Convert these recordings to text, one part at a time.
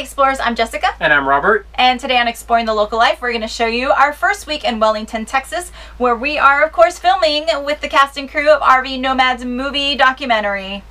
Explorers, I'm Jessica. And I'm Robert. And today on Exploring the Local Life, we're going to show you our first week in Welllington, Texas, where we are, of course, filming with the cast and crew of RV Nomads Movie documentary.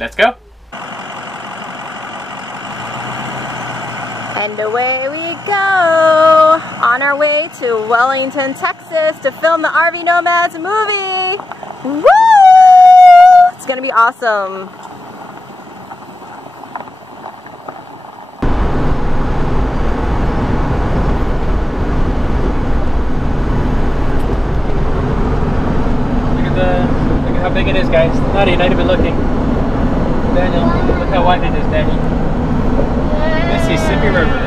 Let's go. And away we go, on our way to Welllington, Texas to film the RV Nomads movie. Woo! It's going to be awesome. Look at how big it is, guys. Not even looking. Daniel, look how wide it is, Daniel. Mississippi River.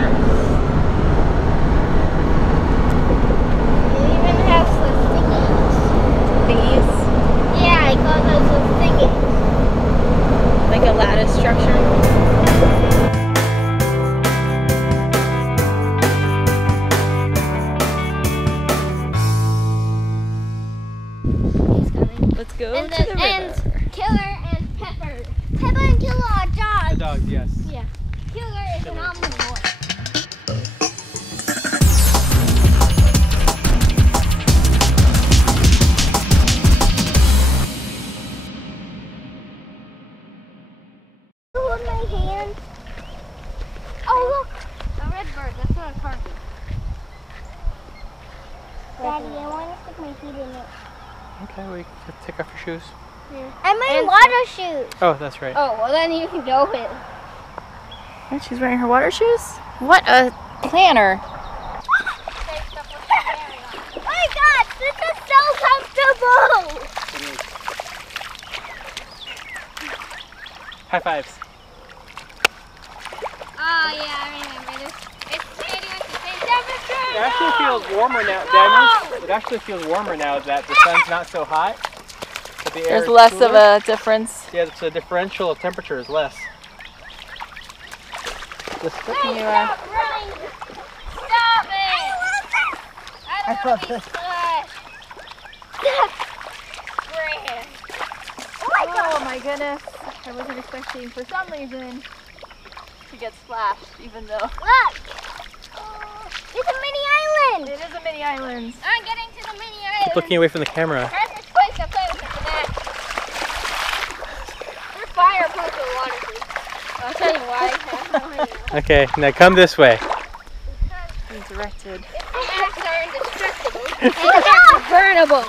It even has the thingies. Yeah, I call those the thingies. Like a lattice structure. Let's go And to the river. Killer and Pepper. Pepper and Killer are dogs. The dogs, yes. Yeah. Killer is an omnivore. Hold my hand. Oh look, a red bird. That's not a target. Daddy, I want to stick my feet in it. Okay, we can take off your shoes. Yeah. And my water shoes. Oh, that's right. Oh, well then you can go with. And she's wearing her water shoes? What a planner. Oh my god, this is so comfortable! High fives. Oh yeah, I remember this. It's staying at the same temperature! It actually feels warmer now, Daniel. It actually feels warmer now that the sun's not so hot. But the air There's is less cooler. of a difference. Yeah, the differential of temperature is less. Hey, stop running! Stop it! I don't want to be slashed. Oh my goodness. I wasn't expecting, for some reason, to get splashed, even though Look! It's a mini island! it is a mini island. I'm getting to the mini island. Looking away from the camera. Precious place I play with it for that. We're fireproof with waterproof. I'll tell you why. I have no idea. Okay, now come this way. Directed. Maps are indestructible. And they're burnable.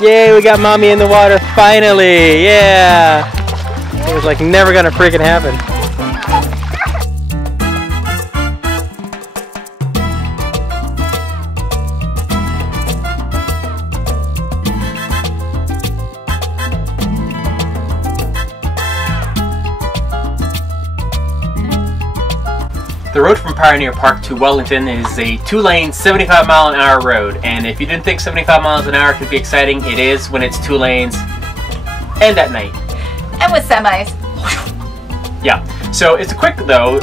Yay, we got mommy in the water finally. Yeah. It was like never gonna freaking happen. The road from Pioneer Park to Welllington is a 2-lane, 75-mile-an-hour road, and if you didn't think 75 miles an hour could be exciting, it is when it's 2 lanes and at night. And with semis. Yeah, so it's quick though,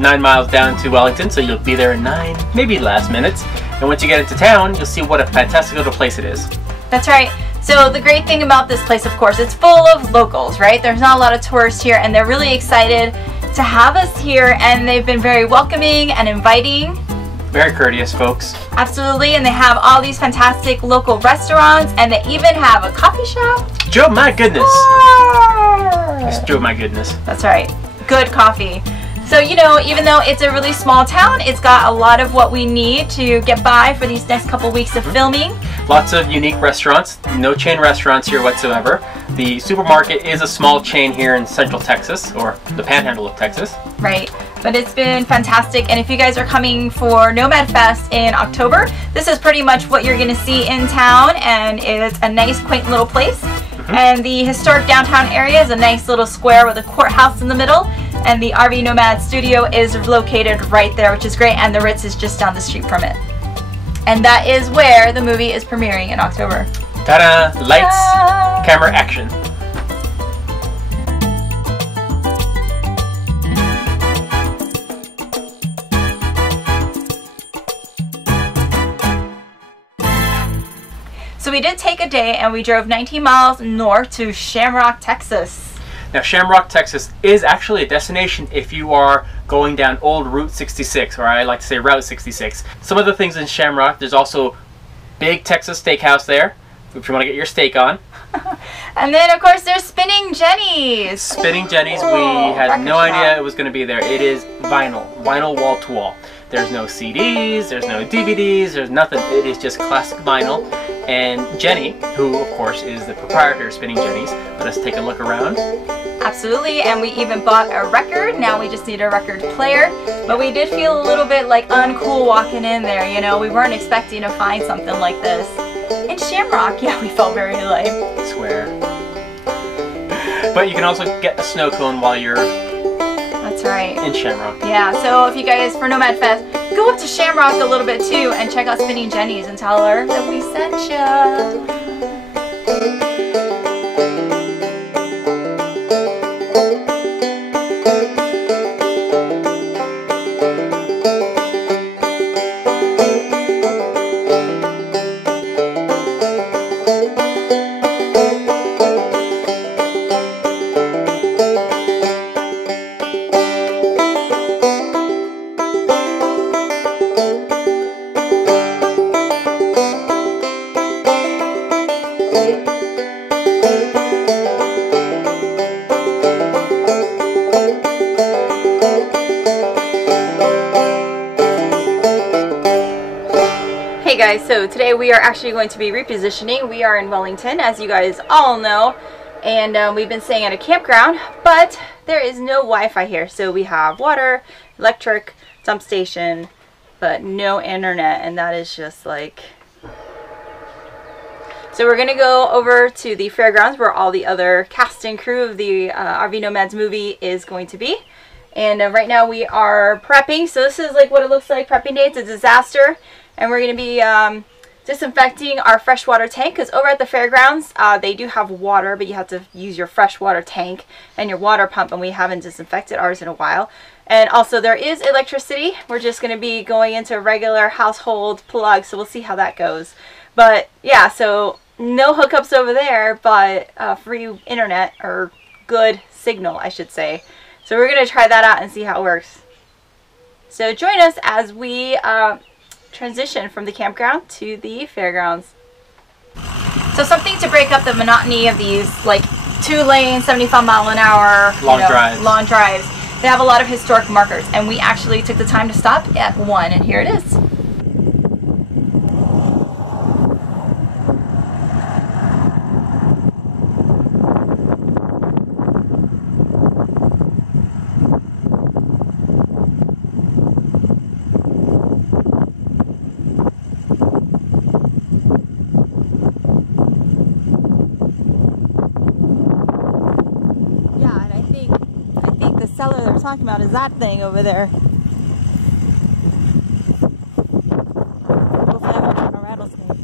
9 miles down to Welllington, so you'll be there in 9, maybe last minutes, and once you get into town, you'll see what a fantastic little place it is. That's right. So the great thing about this place, of course, it's full of locals, right? There's not a lot of tourists here, and they're really excited to have us here, and they've been very welcoming and inviting. Very courteous folks. Absolutely, and they have all these fantastic local restaurants, and they even have a coffee shop. Joe, my goodness. It's Joe, my goodness. That's right. Good coffee. So, you know, even though it's a really small town, it's got a lot of what we need to get by for these next couple weeks of filming. Lots of unique restaurants. No chain restaurants here whatsoever. The supermarket is a small chain here in Central Texas, or the Panhandle of Texas. Right. But it's been fantastic, and if you guys are coming for Nomad Fest in October, this is pretty much what you're going to see in town, and it's a nice, quaint little place. And the historic downtown area is a nice little square with a courthouse in the middle, and the RV Nomad studio is located right there, which is great, and the Ritz is just down the street from it. And that is where the movie is premiering in October. Ta-da! Lights, camera, action. So we did take a day and we drove 19 miles north to Shamrock, Texas. Now, Shamrock, Texas is actually a destination if you are going down old Route 66, or I like to say Route 66. Some of the things in Shamrock, there's also big Texas steakhouse there, if you want to get your steak on. And then, of course, there's Spinning Jenny's. Spinning Jenny's, we had no idea it was going to be there. It is vinyl wall to wall. There's no CDs, there's no DVDs, there's nothing. It is just classic vinyl. And Jenny, who of course is the proprietor of Spinning Jenny's, let us take a look around. Absolutely, and we even bought a record. Now we just need a record player. But we did feel a little bit like uncool walking in there, you know. We weren't expecting to find something like this. In Shamrock, yeah, we felt very lame. I swear. But you can also get a snow cone while you're in Shamrock. Yeah, so if you guys, for Nomad Fest, go up to Shamrock a little bit too and check out Spinning Jenny's and tell her that we sent ya. Hey guys, so today we are actually going to be repositioning. We are in Welllington, as you guys all know, and we've been staying at a campground, but there is no Wi-Fi here. So we have water, electric, dump station, but no internet, and that is just like... So we're gonna go over to the fairgrounds where all the other cast and crew of the RV Nomads movie is going to be. And right now we are prepping. So this is like what it looks like prepping day. It's a disaster. And we're going to be disinfecting our freshwater tank, because over at the fairgrounds they do have water, but you have to use your freshwater tank and your water pump, and we haven't disinfected ours in a while. And also there is electricity. We're just going to be going into regular household plug, so we'll see how that goes. But yeah, so no hookups over there, but free internet, or good signal I should say. So we're going to try that out and see how it works. So join us as we transition from the campground to the fairgrounds. So something to break up the monotony of these like 2-lane, 75-mile-an-hour long drives. They have a lot of historic markers, and we actually took the time to stop at one, and here it is. The cellar they're talking about is that thing over there. Hopefully I won't run a rattlesnake.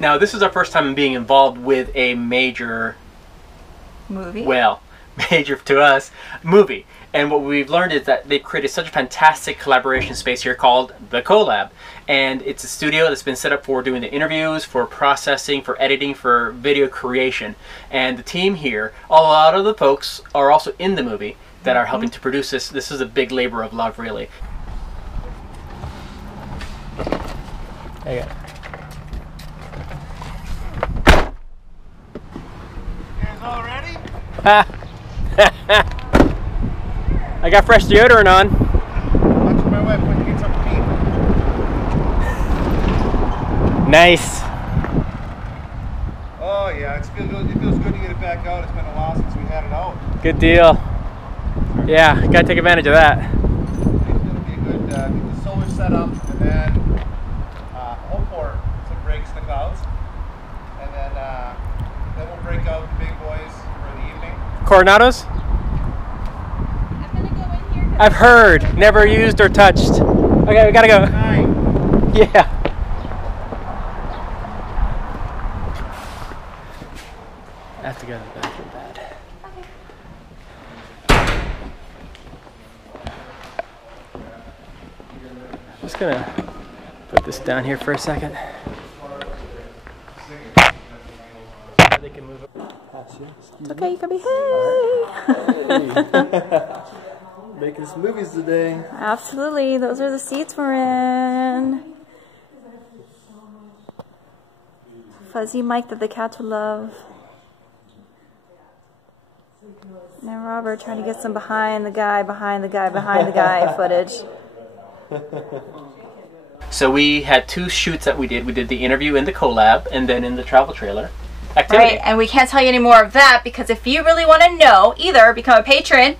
Now, this is our first time being involved with a major movie. Well, major to us movie. And what we've learned is that they've created such a fantastic collaboration space here called the Collab. And it's a studio that's been set up for doing the interviews, for processing, for editing, for video creation. And the team here, a lot of the folks are also in the movie that are helping to produce this. This is a big labor of love, really. There you go. All ready? I got fresh deodorant on. Watch my wife when you get something to eat. Nice. Oh yeah, it feels good to get it back out. It's been a while since we had it out. Good deal. Yeah, gotta take advantage of that. It's gonna be a good, get the solar set up, and then hope for some breaks in the clouds, and then Coronados? I'm gonna go in here. I've heard. Never used or touched. Okay, we gotta go. Yeah. I have to go to the bathroom bad. I'm just gonna put this down here for a second. They can move it. It's okay, you can be Making some movies today. Absolutely, those are the seats we're in. Fuzzy Mike that the cats will love. Now Robert trying to get some behind the guy footage. So we had 2 shoots that we did. We did the interview in the collab and then in the travel trailer activity. Right, and we can't tell you any more of that because if you really want to know, either become a patron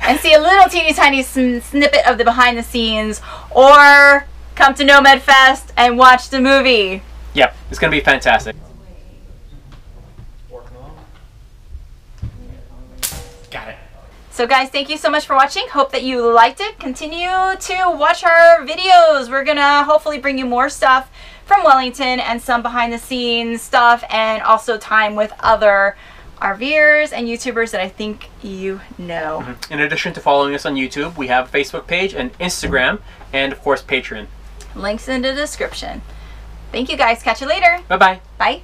and see a little teeny tiny snippet of the behind the scenes, or come to Nomad Fest and watch the movie. Yep, it's going to be fantastic. Got it. So guys, thank you so much for watching. Hope that you liked it. Continue to watch our videos. We're gonna hopefully bring you more stuff from Welllington and some behind the scenes stuff, and also time with other RVers and YouTubers that I think you know. In addition to following us on YouTube, we have a Facebook page and Instagram, and of course Patreon. Links in the description. Thank you guys. Catch you later. Bye-bye. Bye.